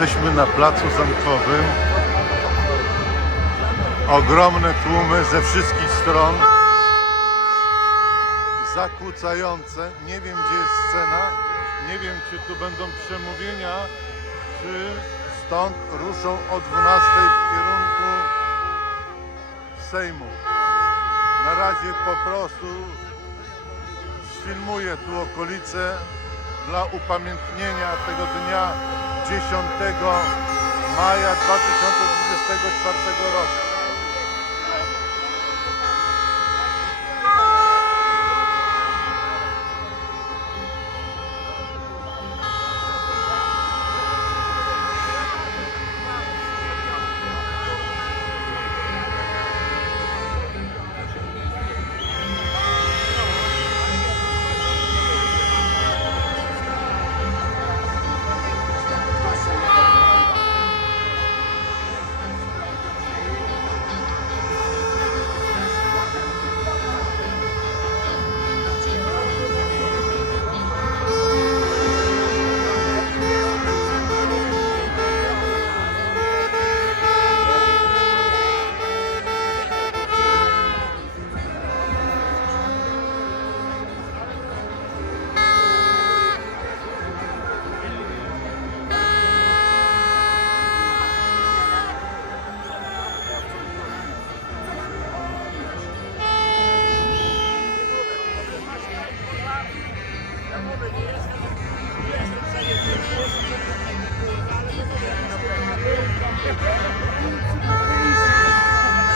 Jesteśmy na placu zamkowym. Ogromne tłumy ze wszystkich stron. Zakłócające. Nie wiem gdzie jest scena. Nie wiem czy tu będą przemówienia, czy stąd ruszą o 12 w kierunku Sejmu. Na razie po prostu sfilmuję tu okolice dla upamiętnienia tego dnia 10 maja 2024 roku.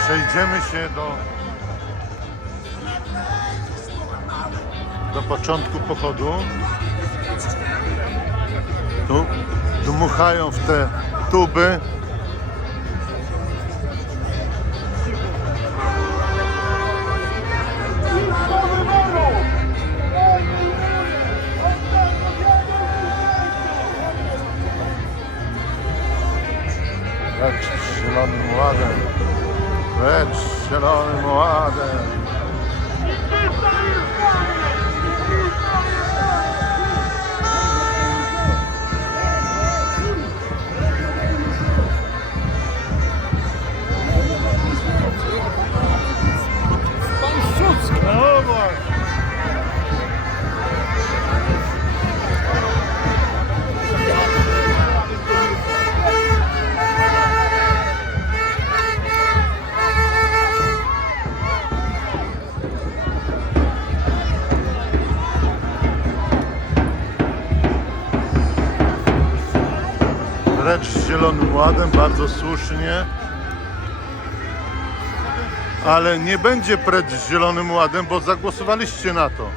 Przejdziemy się do do początku pochodu. Tu dmuchają w te tuby. Lecz zielonym ładem. Lecz zielonym ładem. Zielonym Ładem, bardzo słusznie. Ale nie będzie precz z Zielonym Ładem, bo zagłosowaliście na to.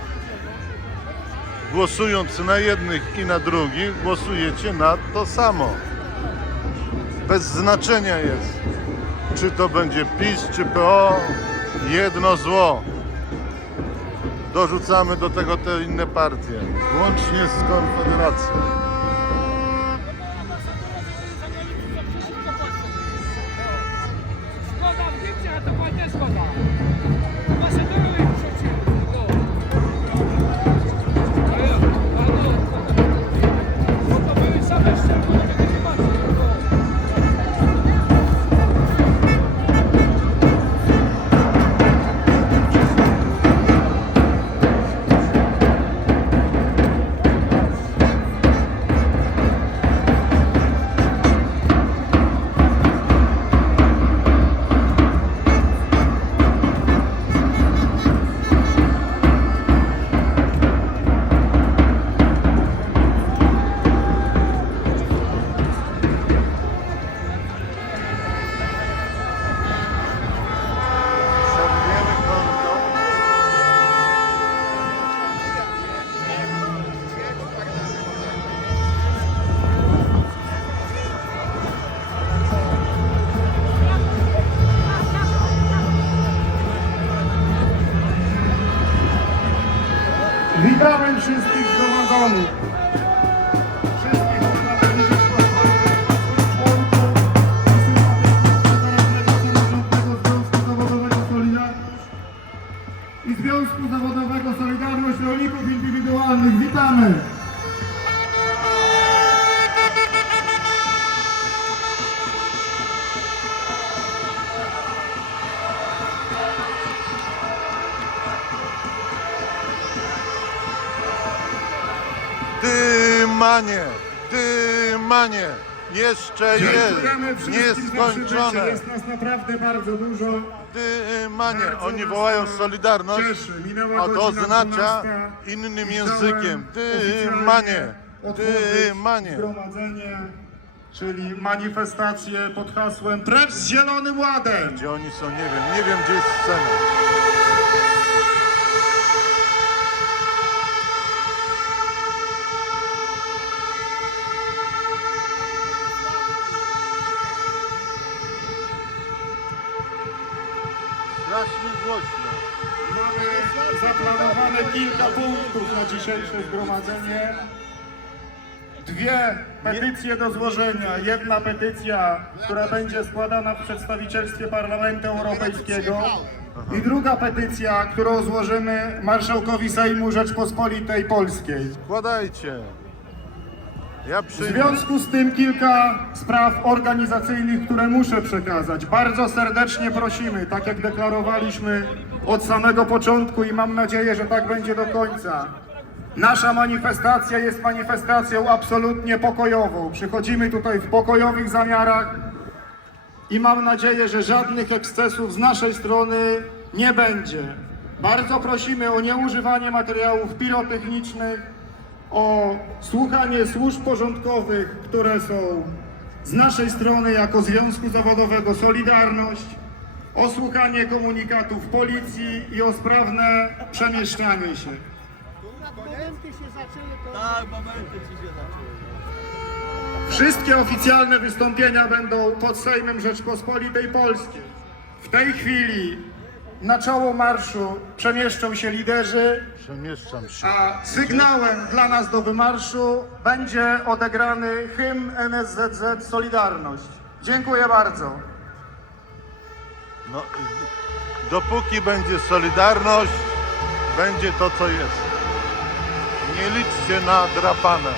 Głosując na jednych i na drugich, głosujecie na to samo. Bez znaczenia jest, czy to będzie PiS, czy PO, jedno zło. Dorzucamy do tego te inne partie, łącznie z Konfederacją. Jeszcze jest nieskończone. Jest nas naprawdę bardzo dużo. Dymanie. Bardzo Oni wołają Solidarność, a to oznacza 12. innym językiem. Dymanie, oficjalnie otworzyć dymanie. Zgromadzenie, czyli manifestację pod hasłem Precz z Zielonym Ładem. Gdzie oni są, nie wiem, nie wiem gdzie jest scena. Głośno. Mamy zaplanowane kilka punktów na dzisiejsze zgromadzenie. Dwie petycje do złożenia. Jedna petycja, która będzie składana w przedstawicielstwie Parlamentu Europejskiego. I druga petycja, którą złożymy marszałkowi Sejmu Rzeczpospolitej Polskiej. Składajcie. Ja W związku z tym kilka spraw organizacyjnych, które muszę przekazać. Bardzo serdecznie prosimy, tak jak deklarowaliśmy od samego początku i mam nadzieję, że tak będzie do końca. Nasza manifestacja jest manifestacją absolutnie pokojową. Przychodzimy tutaj w pokojowych zamiarach i mam nadzieję, że żadnych ekscesów z naszej strony nie będzie. Bardzo prosimy o nieużywanie materiałów pirotechnicznych, o słuchanie służb porządkowych, które są z naszej strony jako Związku Zawodowego Solidarność, o słuchanie komunikatów policji i o sprawne przemieszczanie się. Momenty się zaczęły, to Tak, momenty ci się zaczęły. Wszystkie oficjalne wystąpienia będą pod Sejmem Rzeczpospolitej Polskiej. W tej chwili na czoło marszu przemieszczą się liderzy, Przemieszczam się. a sygnałem dla nas do wymarszu będzie odegrany hymn NSZZ Solidarność. Dziękuję bardzo. No, dopóki będzie Solidarność, będzie to, co jest. Nie liczcie na drapane.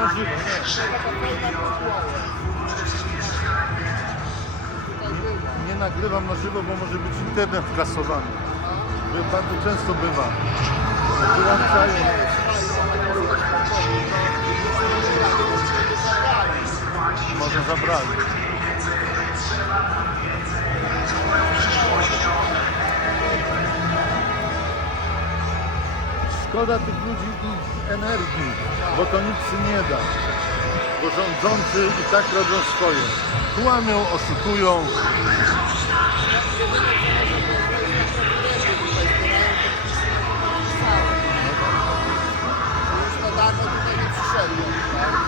Nagrywam nie nagrywam na żywo, bo może być internet kasowany. Bardzo często bywa. Może zabrali. Szkoda tych ludzi i energii, bo to nic nie da. Bo rządzący i tak robią swoje. Kłamią, oszukują. już na darmo tutaj nie.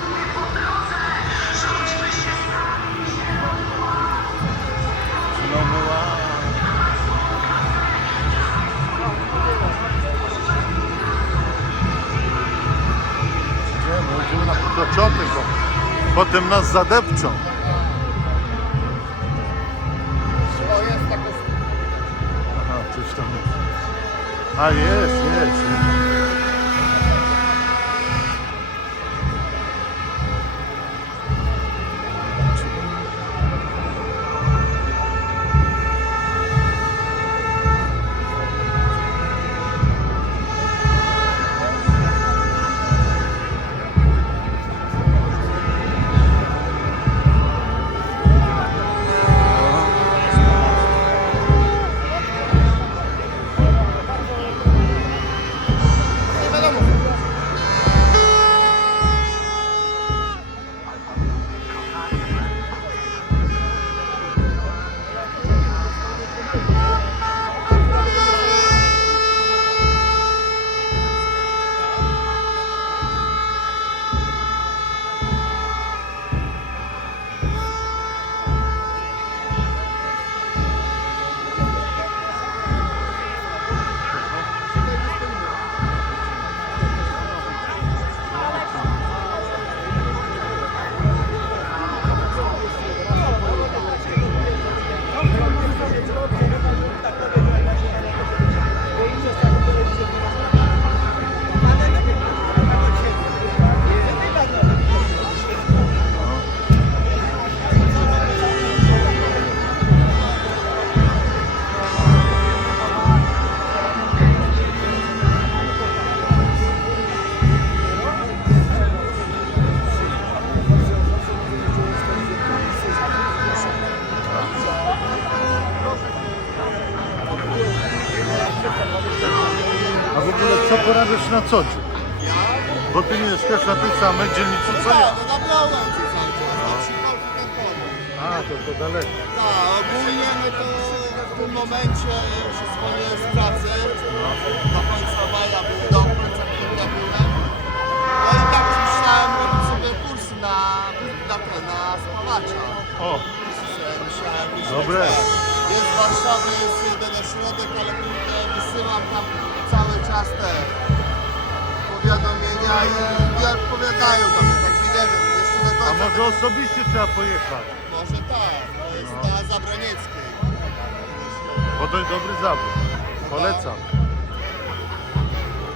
Potem nas zadepczą. O, jest taka Aha, coś tam jest. A jest, samej dzielnicy No co ja. tak, no na Białęce cały czas, na ten. A, to to daleko. Tak, ogólnie no to w tym momencie już zwolniłem z pracy. Do końca maja był dom, końca kwietnia byłem. No i tak myślałem robić sobie kursy na, na, te, na spawacza. O, myślałem Dobre. Jest z Warszawy, jest jeden ośrodek, ale kurde, wysyłam tam cały czas te powiadomienia i nie odpowiadają do mnie, także nie wiem, jeszcze do a może osobiście trzeba pojechać? Może tak, to jest na Zabranieckiej. Bo to jest dobry zawód. Polecam.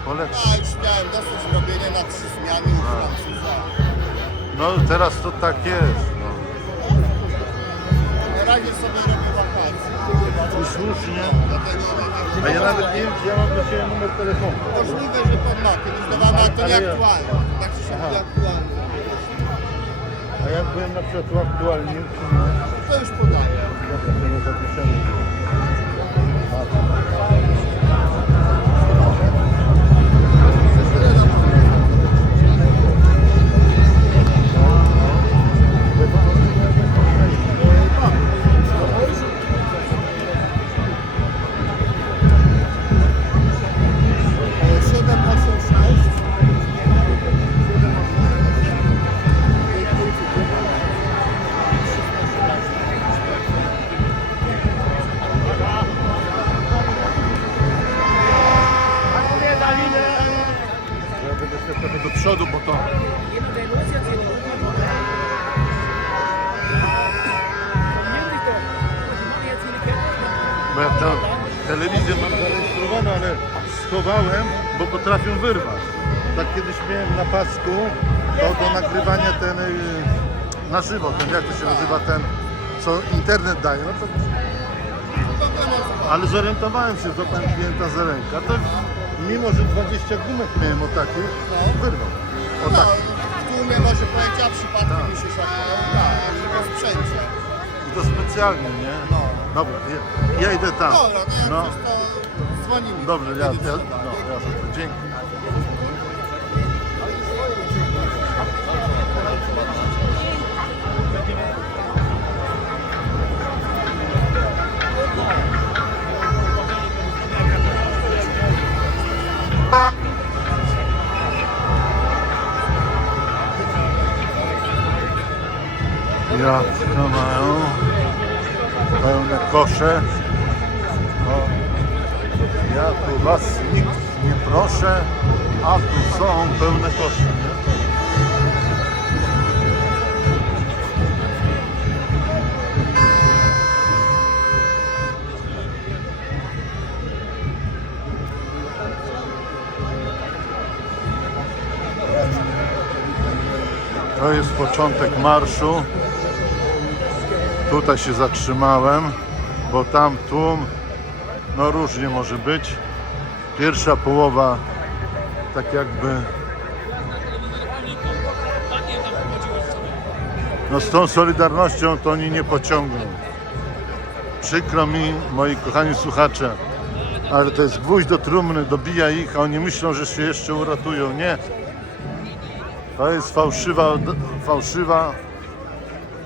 Polecam. Ja już miałem dosyć robienia na trzy zmiany u Francuza. No teraz to tak jest. No. Na razie sobie robię wakacje. I słusznie. Dlatego nie A ja nawet nie wiem, czy ja mam do Ciebie numer telefonu. Możliwe, że pan ma, kiedyś dawano, ale to Ale ja- nieaktualne. Tak Aha. nieaktualne. A jak byłem na przykład uaktualnił, czy nie? To już podaję. Dobra, tego zapiszemy. Pasku, to do nagrywania ten y, na żywo, ten jak to się nazywa, ten co internet daje. No to, ale zorientowałem się, złapałem klienta za rękę. To mimo, że 20 gumek miałem o takich, wyrwał. O No, tak. w tłumie może powiedzieć, a przypadkiem mi się szoknął. Tak, że po sprzęcie. I to specjalnie, nie? No. Dobra, ja, ja idę tam. Dobra, no jak No. coś to dzwonimy. Dobrze, ja, ja, no, trzeba. jasne, dzięki. Ja mają pełne kosze. O, ja tu was nikt nie proszę, a tu są pełne kosze. To jest początek marszu. Tutaj się zatrzymałem, bo tam tłum, no różnie może być. Pierwsza połowa tak jakby no z tą solidarnością to oni nie pociągną. Przykro mi, moi kochani słuchacze, ale to jest gwóźdź do trumny, dobija ich, a oni myślą, że się jeszcze uratują. Nie. To jest fałszywa, fałszywa,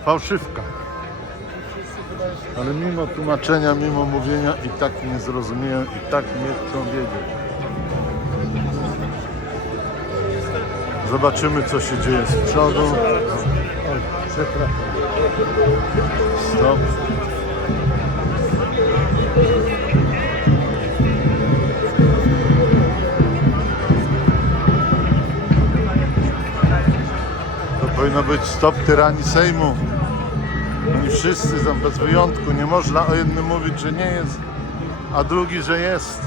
fałszywka. Ale mimo tłumaczenia, mimo mówienia i tak nie zrozumieją, i tak nie chcą wiedzieć. Zobaczymy, co się dzieje z przodu. Stop. To powinno być stop tyranii Sejmu. Wszyscy tam bez wyjątku. Nie można o jednym mówić, że nie jest, a drugi, że jest.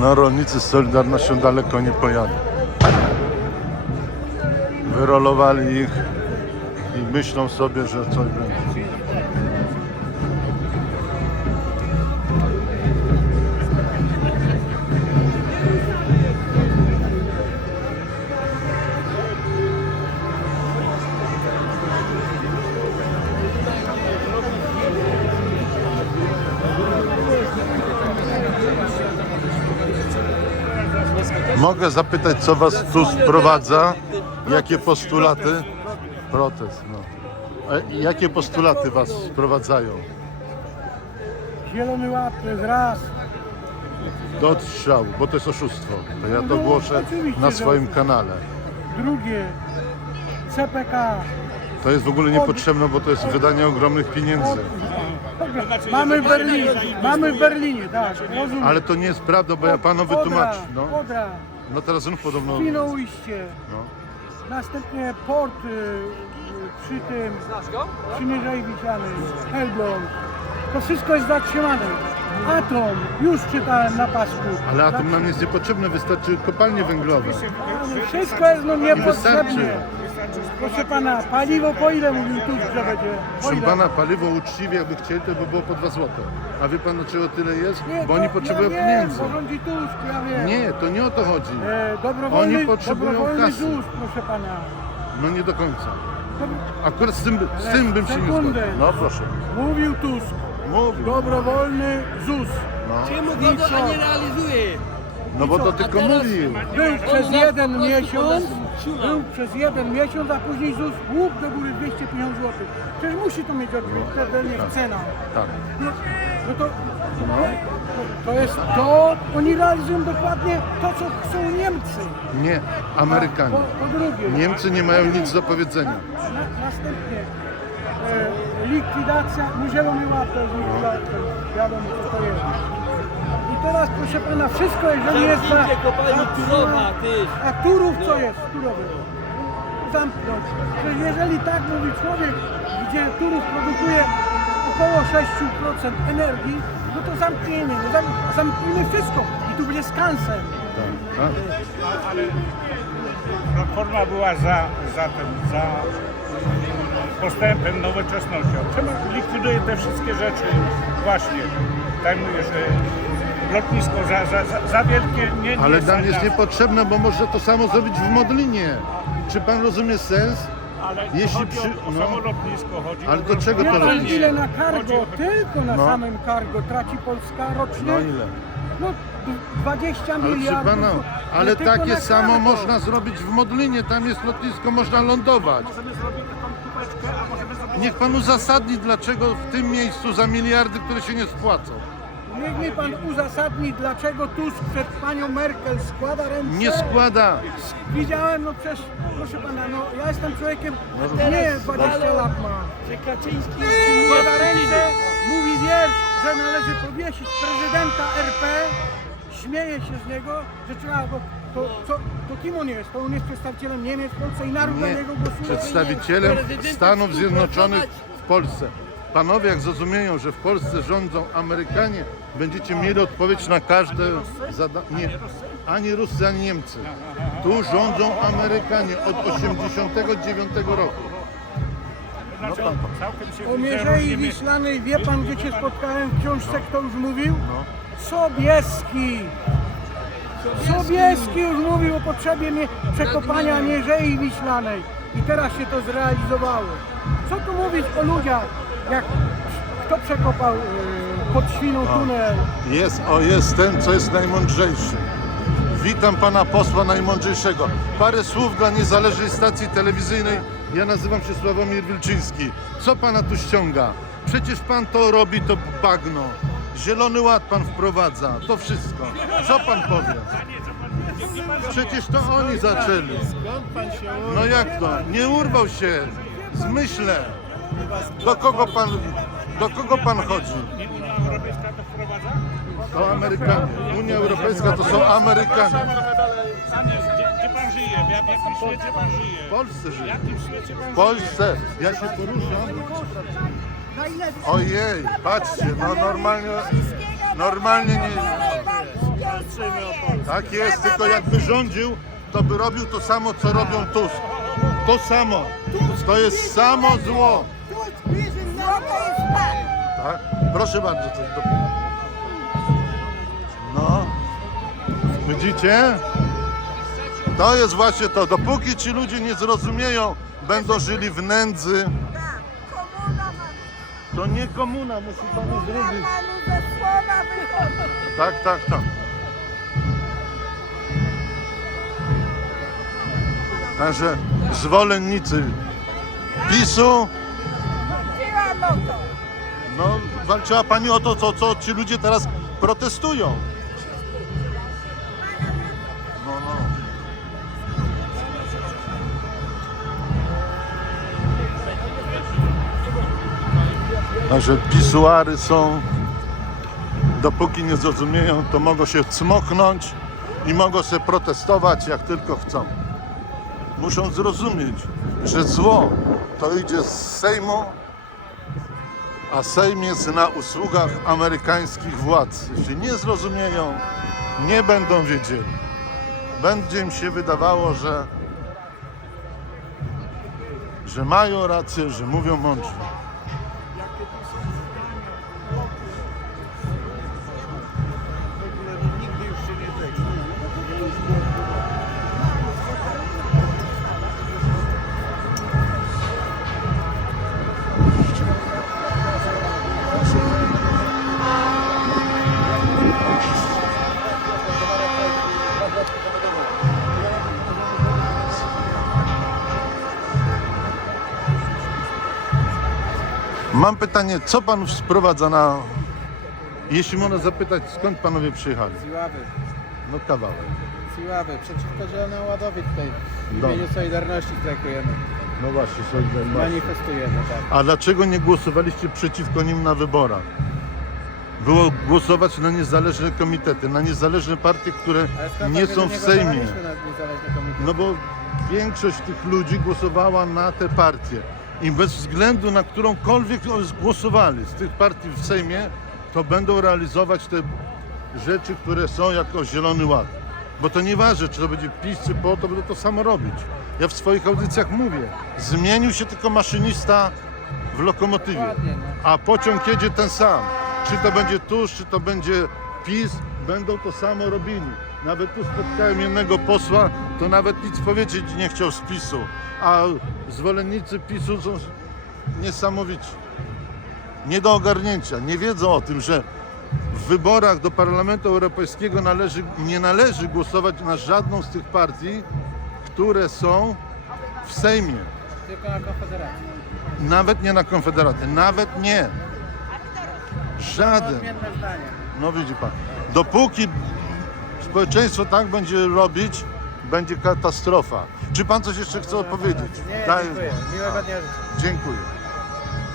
No rolnicy z Solidarnością daleko nie pojadą. Wyrolowali ich i myślą sobie, że coś będzie. Mogę zapytać, co was tu sprowadza? Jakie postulaty? Protest, no. A jakie postulaty was sprowadzają? Zielony ład to jest raz. Do odstrzału, bo to jest oszustwo. To ja to No, głoszę na swoim kanale. Drugie CPK. To jest w ogóle niepotrzebne, bo to jest wydanie ogromnych pieniędzy. Mamy w Berlinie. Mamy w Berlinie, tak. Rozumiem. Ale to nie jest prawda, bo ja panu wytłumaczę. No, no teraz znów podobno. Świnoujście. No. Następnie port y, y, przy tym, przy Mierzei Wiślanej, Elbląg. To wszystko jest zatrzymane. Atom, już czytałem na pasku. Ale atom nam jest niepotrzebny, wystarczy kopalnie węglowe. Wszystko jest no niepotrzebne. wystarczy. Proszę pana, paliwo po ile mówił tu, że będzie? Po Proszę ile? pana, paliwo uczciwie jakby chcieli, to by było po 2 złote. A wie pan dlaczego tyle jest? Nie, Bo to oni potrzebują ja wiem, pieniędzy. Bo rządzi Tusk, ja wiem. Nie, to nie o to chodzi. E, dobrowolny, Oni potrzebują dobrowolny kasy. ZUS, proszę pana. No nie do końca. Dob- Akurat z tym, z tym bym się nie Sekundę. zgodził. No proszę. Mówił Tusk, Mówił. dobrowolny ZUS. Czemu I go to nie realizuje? No bo to tylko mówił. Był przez jeden miesiąc, był przez jeden miesiąc, a później ZUS łuk do góry 250 zł. Przecież musi to mieć odzwierciedlenie w cenach. Tak. No, no to, no, to, to jest to, oni realizują dokładnie to, co chcą Niemcy. Nie, Amerykanie. Po, po drugie, Niemcy nie mają nic do powiedzenia. Na, następnie e, likwidacja, no to jest likwidacja, wiadomo co to jest. Teraz proszę pana, wszystko jeżeli jest za... Turowa, ty. A Turów co jest? Turowy. Zamknąć. Przecież jeżeli tak mówi człowiek, gdzie Turów produkuje około 6% energii, no to zamkniemy, no zam, zamknijmy wszystko i tu będzie skansen. Tak. ale Platforma była za, za, tym, za postępem, nowoczesnością. Czemu likwiduje te wszystkie rzeczy właśnie? Tak mówię, że lotnisko za, za, za, za wielkie nie, nie Ale nam za- jest niepotrzebne, bo można to samo zrobić w Modlinie. Czy pan rozumie sens? Ale jeśli chodzi przy- o, o no. samo lotnisko, chodzi Ale o do czego to pan ile na cargo, o- tylko na No. samym cargo traci Polska rocznie? No ile? No d- 20 Ale proszę miliardów. pana, ale tylko takie na samo cargo. można zrobić w Modlinie. Tam jest lotnisko, można lądować. Niech pan uzasadni, dlaczego w tym miejscu za miliardy, które się nie spłacą. Niech mi pan uzasadni, dlaczego Tusk przed panią Merkel składa ręce. Nie składa. Widziałem, no przecież, proszę pana, no ja jestem człowiekiem, No nie 20 lat ma. Że Kaczyński Składa ręce, mówi wiersz, że należy powiesić prezydenta RP, śmieje się z niego, że trzeba go, to, co, to kim on jest? To on jest przedstawicielem Niemiec w Polsce i naród na Nie, niego głosuje. przedstawicielem Stanów Zjednoczonych w Polsce. Panowie, jak zrozumieją, że w Polsce rządzą Amerykanie, będziecie mieli odpowiedź na każde zadanie. Nie, ani Ruscy, ani Niemcy. Tu rządzą Amerykanie od 89 roku. Znaczy, całkiem się O Mierzei Wiślanej, wie pan gdzie cię spotkałem w książce, kto już mówił? Sobieski! Sobieski już mówił o potrzebie mie- przekopania Mierzei Wiślanej i teraz się to zrealizowało. Co tu mówić o ludziach, jak kto przekopał e, pod Świną tunel? Jest, o jest ten, co jest najmądrzejszy. Witam pana posła najmądrzejszego. Parę słów dla niezależnej stacji telewizyjnej. Ja nazywam się Sławomir Wilczyński. Co pana tu ściąga? Przecież pan to robi, to bagno. Zielony ład pan wprowadza, to wszystko. Co pan powie? Przecież to oni zaczęli. No jak to? Nie urwał się. Zmyślę. Do kogo pan, do kogo pan chodzi? Unia Europejska to wprowadza? To Amerykanie. Unia Europejska to są Amerykanie. Gdzie, gdzie pan żyje? W jakim świecie pan żyje? W Polsce W żyją. jakim świecie pan W Polsce. Ja się poruszam. Ojej, patrzcie, no normalnie, normalnie nie... Tak jest, tylko jakby rządził, to by robił to samo, co robią Tusk. To samo. To jest samo zło. Tak? Proszę bardzo, coś do... No. Widzicie? To jest właśnie to. Dopóki ci ludzie nie zrozumieją, będą żyli w nędzy. To nie komuna, musi panu zrobić. Tak, tak, tak. Także zwolennicy PiSu, no walczyła pani o to, co, co ci ludzie teraz protestują. No, no. Także pisuary są, dopóki nie zrozumieją, to mogą się cmoknąć i mogą się protestować jak tylko chcą. Muszą zrozumieć, że zło to idzie z Sejmu, a Sejm jest na usługach amerykańskich władz. Jeśli nie zrozumieją, nie będą wiedzieli. Będzie im się wydawało, że, że mają rację, że mówią mądrze. Mam pytanie, co panów sprowadza na... Jeśli można zapytać, skąd panowie przyjechali? Z Iławy, No kawałek. z Iławy. Przeciwko Zielonej Ładowi tutaj w Dobra. imieniu Solidarności strajkujemy. No właśnie, Solidarność. Manifestujemy, tak. A dlaczego nie głosowaliście przeciwko nim na wyborach? Było głosować na niezależne komitety, na niezależne partie, które Ale skąd nie są w Sejmie. głosowaliśmy na niezależny komitet? No bo większość tych ludzi głosowała na te partie. I bez względu na którąkolwiek głosowali z tych partii w Sejmie, to będą realizować te rzeczy, które są jako Zielony Ład. Bo to nieważne, czy to będzie PiS, czy PO, to będą to samo robić. Ja w swoich audycjach mówię, zmienił się tylko maszynista w lokomotywie, no. a pociąg jedzie ten sam. Czy to będzie tuż, czy to będzie PiS, będą to samo robili. Nawet tu spotkałem jednego posła, to nawet nic powiedzieć nie chciał z PiSu, a zwolennicy PiSu są niesamowici. Nie do ogarnięcia. Nie wiedzą o tym, że w wyborach do Parlamentu Europejskiego należy, nie należy głosować na żadną z tych partii, które są w Sejmie. Tylko na Konfederację. Nawet nie na Konfederację, nawet nie. Żaden. No widzi pan. Dopóki społeczeństwo tak będzie robić, będzie katastrofa. Czy pan coś jeszcze chce odpowiedzieć? Nie, Daj- dziękuję. Miłego dnia życzę. Dziękuję.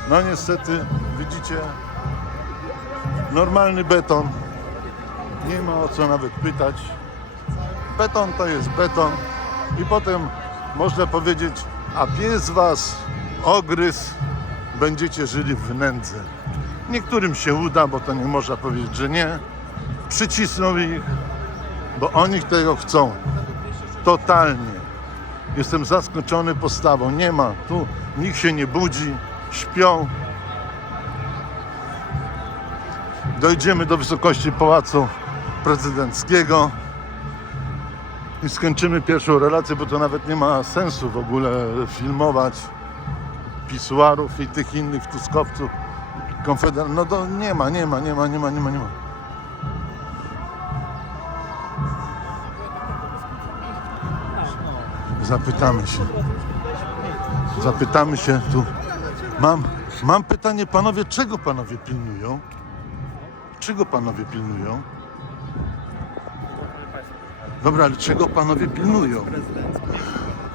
No niestety, widzicie, normalny beton. Nie ma o co nawet pytać. Beton to jest beton. I potem można powiedzieć, a pies was ogryz, będziecie żyli w nędzy. Niektórym się uda, bo to nie można powiedzieć, że nie. Przycisną ich, bo oni tego chcą. Totalnie. Jestem zaskoczony postawą. Nie ma. Tu nikt się nie budzi. Śpią. Dojdziemy do wysokości Pałacu Prezydenckiego i skończymy pierwszą relację, bo to nawet nie ma sensu w ogóle filmować pisuarów i tych innych tuskowców, konfeder... No to nie ma, nie ma, nie ma, nie ma, nie ma, nie ma. Zapytamy się. Zapytamy się tu. Mam, mam pytanie, panowie, czego panowie pilnują? Czego panowie pilnują? Dobra, ale czego panowie pilnują?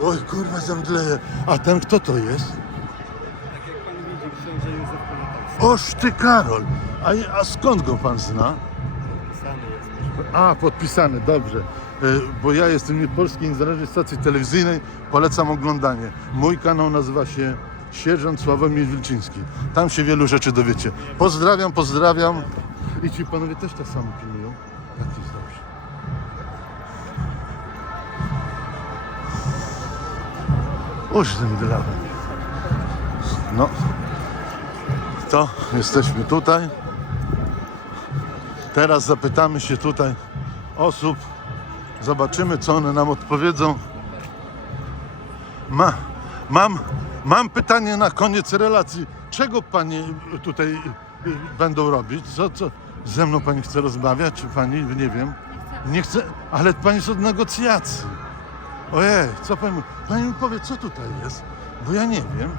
Oj, kurwa, zemdleję. A ten kto to jest? Oż ty, Karol. A, a skąd go pan zna? A, podpisany, dobrze. E, Bo ja jestem nie Polskiej Niezależnej Stacji Telewizyjnej, polecam oglądanie. Mój kanał nazywa się Sierżant Sławomir Wilczyński. Tam się wielu rzeczy dowiecie. Pozdrawiam, pozdrawiam. I ci panowie też tak samo pilnują. Tak jest dobrze. Uż zemdlałem. No, to jesteśmy tutaj. Teraz zapytamy się tutaj osób. Zobaczymy, co one nam odpowiedzą. Ma, mam, mam pytanie na koniec relacji. Czego panie tutaj y, będą robić? Co, co? Ze mną pani chce rozmawiać? Czy pani? Nie wiem. Nie chcę, ale pani jest od negocjacji. Ojej, co pani? Pani mi powie, co tutaj jest? Bo ja nie wiem.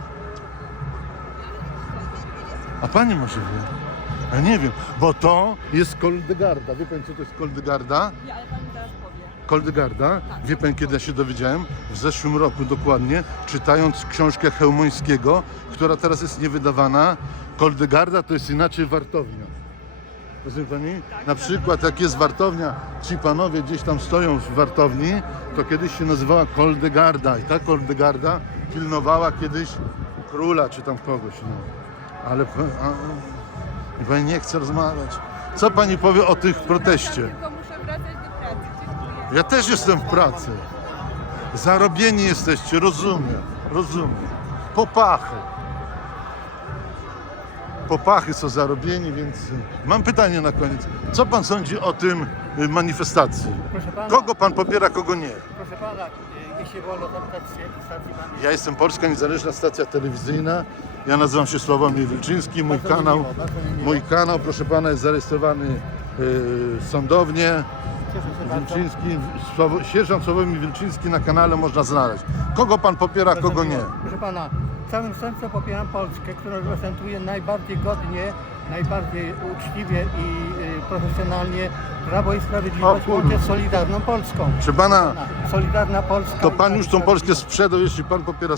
A pani może wie? Ja nie wiem, bo to jest Koldegarda. Wie pani, co to jest Koldegarda? Nie, ale pan mi zaraz powie. Koldegarda. Wie pan, kiedy ja się dowiedziałem? W zeszłym roku dokładnie, czytając książkę Chełmońskiego, która teraz jest niewydawana. Koldegarda to jest inaczej wartownia. Rozumie pani? Na przykład jak jest wartownia, ci panowie gdzieś tam stoją w wartowni, to kiedyś się nazywała Koldegarda i ta Koldegarda pilnowała kiedyś króla czy tam kogoś. No. Ale a, a, pani nie chce rozmawiać. Co pani powie o tych proteście? Ja też jestem w pracy. Zarobieni jesteście, rozumiem, rozumiem. Popachy. Popachy są zarobieni, więc y, mam pytanie na koniec. Co pan sądzi o tym y, manifestacji? Proszę pana, Kogo pan popiera, kogo nie? proszę pana, y, jeśli wolno stacji pan Ja jestem Polska Niezależna Stacja Telewizyjna. Ja nazywam się Sławomir Wilczyński. Mój kanał, miło, bardzo mi miło. mój kanał, proszę pana, jest zarejestrowany y, sądownie. Wilczyński, sierżant Sławomir Wilczyński na kanale można znaleźć. Kogo pan popiera, Bardzo kogo nie? Proszę pana, całym sercem popieram Polskę, która reprezentuje najbardziej godnie, najbardziej uczciwie i y, profesjonalnie Prawo i Sprawiedliwość łącznie z Solidarną Polską. Proszę pana, Solidarna Polska. to pan już tą Polskę sprzedał, jeśli pan popiera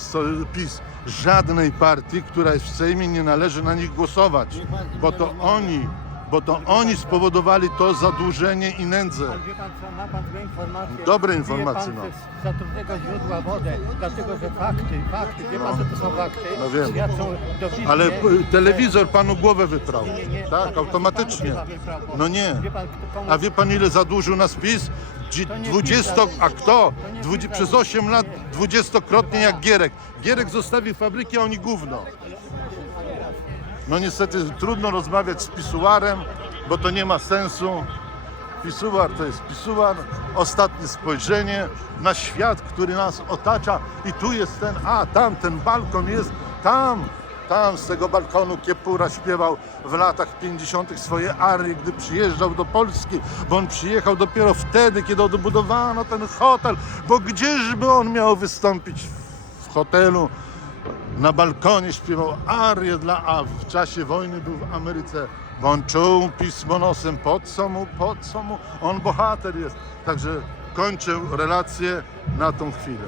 PiS. Żadnej partii, która jest w Sejmie, nie należy na nich głosować, bo to oni, bo to oni spowodowali to zadłużenie i nędzę. Ale wie pan co, ma pan złe informacje. Dobre informacje, no. z zatrudnego źródła wodę, dlatego że fakty, fakty, wie pan co to są fakty? No wiem. Ale telewizor panu głowę wyprał. Nie, nie, nie. Tak, automatycznie. panu chyba wyprał. No nie. Wie pan, kto komu- A wie pan ile zadłużył nas PiS? Dzi- To nie 20, PiS a kto? To nie Dwudzie- PiS przez 8 lat dwudziestokrotnie jak Gierek. Gierek zostawił fabryki, a oni gówno. No niestety trudno rozmawiać z pisuarem, bo to nie ma sensu. Pisuar to jest pisuar, ostatnie spojrzenie na świat, który nas otacza i tu jest ten, a tam ten balkon jest, tam, tam z tego balkonu Kiepura śpiewał w latach 50. swoje arie, gdy przyjeżdżał do Polski, bo on przyjechał dopiero wtedy, kiedy odbudowano ten hotel, bo gdzieżby on miał wystąpić w hotelu, na balkonie śpiewał arię dla A. W czasie wojny był w Ameryce, bo on czuł pismo nosem. Po co mu, po co mu? On bohater jest. Także kończę relację na tą chwilę.